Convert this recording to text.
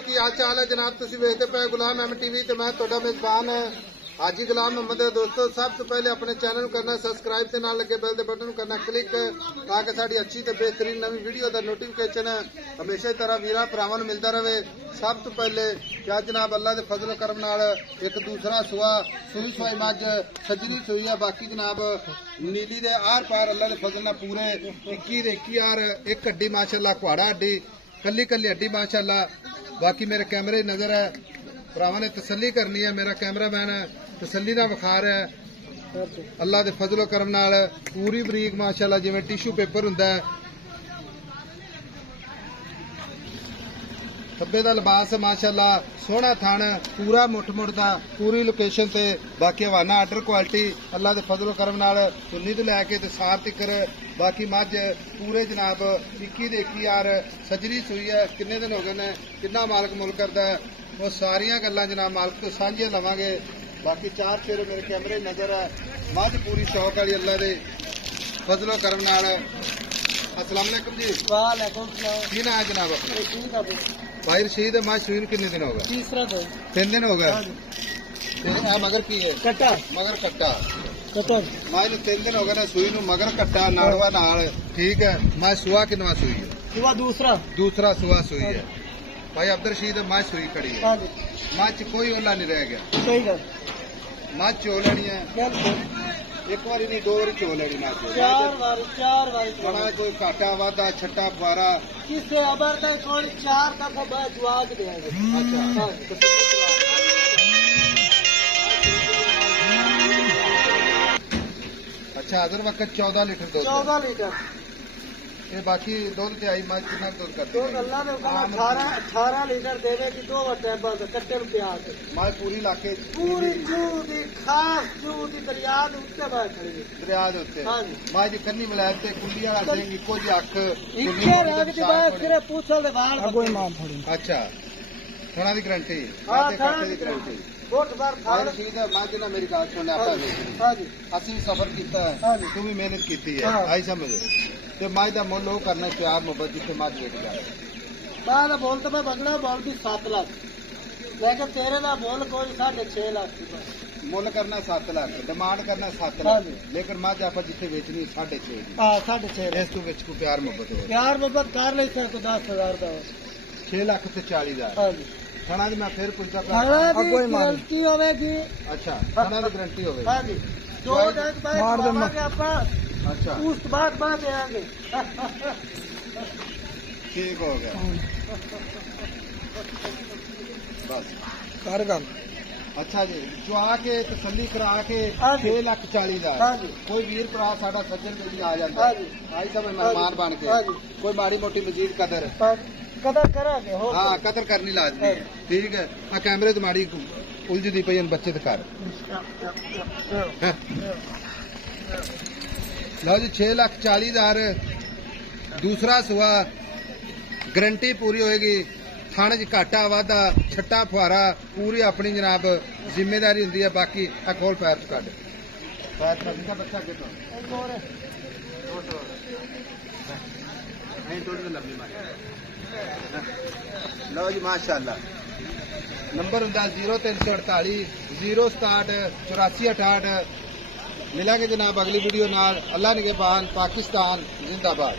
की हाल चाल है जनाब। तुसीं वेखदे पे गुलाम अहमद टीवी ते मैं तुहाडा मेजबान हाजी गुलाम मोहम्मद है। दोस्तों सब तो पहले अपने चैनल को करना सब्सक्राइब ते नाल लगे बेल दे बटन करना क्लिक ताकि साडी अच्छी ते बेहतरीन नवी वीडियो दा नोटिफिकेशन हमेशा तरह वीरा भरावां नूं मिलदा रहे। सब तो पहले क्या जनाब अल्लाह दे फजल करम नाल एक दूसरा सुआ सूई सुई मझ सजनी सुई है। बाकी जनाब नीली दे आर पार अल्लाह दे फजल नाल पूरे 21 दे 21 यार एक हड्डी माशाअल्लाह कुहाड़ा हड्डी कली कली हड्डी माशाअल्लाह। बाकी मेरे कैमरे नजर है भरावां ने तसल्ली करनी है। मेरा कैमरामैन तसल्ली ना विखा रहा है अल्लाह दे फजलो करम नाल पूरी बरीक माशाअल्लाह जिवें टिशू पेपर हुंदा है। खब्बे दा लिबास माशाअल्लाह सोहना थण पूरा मुठ मुठदा पूरी लोकेशन ते। बाकी हवाना आर्डर क्वालिटी अल्लाह दे फजलो करम नाल सुन्नी तो लैके ते सार तिकर। बाकी मझ पूरे जनाब 21 दे 21 यार सजरी सुई है। किन्ने दिन हो गए ने किन्ना मालक मुल करदा है वो सारियां गल्लां जनाब मालक तो सांझियां लवांगे। बाकी चार चेहरे मेरे कैमरे नजर है मझ पूरी शौक वाली अल्लाह दे फजलो करम नाल। अस्सलाम वालेकुम जी। वालेकुम सलाम। की नाम है जनाब अपना? भाई रशीद मझ सुई कितने दिन हो गए? तीसरा दिन। 3 दिन हो गए। मगर की है? कट्टा। मगर कट्टा कट्टा मैं 3 दिन हो गए सुई नूं मगर कट्टा नाड़वा नाल ठीक है। मैं सुआ किनवा सुई है? सुआ दूसरा सुआ सुई है। भाई अब्दुल रशीद मैं सुई खड़ी है मझ कोई ओला नहीं रह गया। सही गल मझ चो लेनी है एक बारी नहीं 2 बारी चो लेनी ना चार बारी बड़ा कोई घाटा वाधा छट्टा फुआरा किसे अबर का कोई 4 का बाद जवाब देंगे। अच्छा हजर वक्त 14 लीटर दूध 14 लीटर ये बाकी दूध ते आई मझ कितना दूध करती तो अल्लाह ने कहा 18 लीटर देवे की 2 टाइम बाद कट्टे में प्याज मझ पूरी इलाके पूरी जूदी खास जूदी दरिया दे उत्ते बाहर खड़ी दरिया दे उत्ते मझ कन्नी मलायत ते कुंडी वाला सिंह इको जी अख इक्के रंग दी बात करे पूछल दे बाल कोई मां फड़ी। अच्छा थोड़ा दी गारंटी हां खाते दी गारंटी बहुत बार और चीज है मझ ना मेरी बात सुन आपा हां जी असि सफर कीता है तू भी मेहनत कीती है आई समझ ते मझ दा मुल वो करना प्यार मोहब्बत जिथे मझ लेट जाए। बाद बोल तो मैं बगड़ा बोल दी 7 लाख लेकिन तेरे ना बोल कोई 6.5 लाख मुल करना 7 लाख डिमांड करना 7 लाख लेकिन मझ आप जिथे बेचनी 6.5 हां 6.5 इस तू विच को प्यार मोहब्बत हो कर ले सर को 10,000 दा 6 लाख ते 40,000। हां जी खाना जी मैं फिर पूछता कोई गारंटी होगी। अच्छा खाना की गारंटी होगी। हां जी 2 दिन बाद मारेंगे आपा। अच्छा उस बाद आएंगे ठीक हो गया बस कर गल। अच्छा जी जो आके तसल्ली करा के 6,40,000 कोई वीर भरा साडा सज्जन जी आ जाता आई सब मेहमान बन के कोई माड़ी मोटी मजीद कदर करांगे हाँ कदर करनी लाजमी ठीक है। आ कैमरे तो माड़ी उलझदी पई बच्चे ते कर लो जी 6,40,000 दूसरा सुआ गारंटी पूरी होएगी। थाने च घाटा वाधा छट्टा फुआरा पूरी अपनी जनाब जिम्मेदारी होंदी है। बाकी खोल पैर च कट पैर बच्चा के लो जी माशाअल्लाह नंबर होंदा 0348 067 8468। मिलांगे जनाब अगली वीडियो नाल। अल्लाह निगहबान पाकिस्तान जिंदाबाद।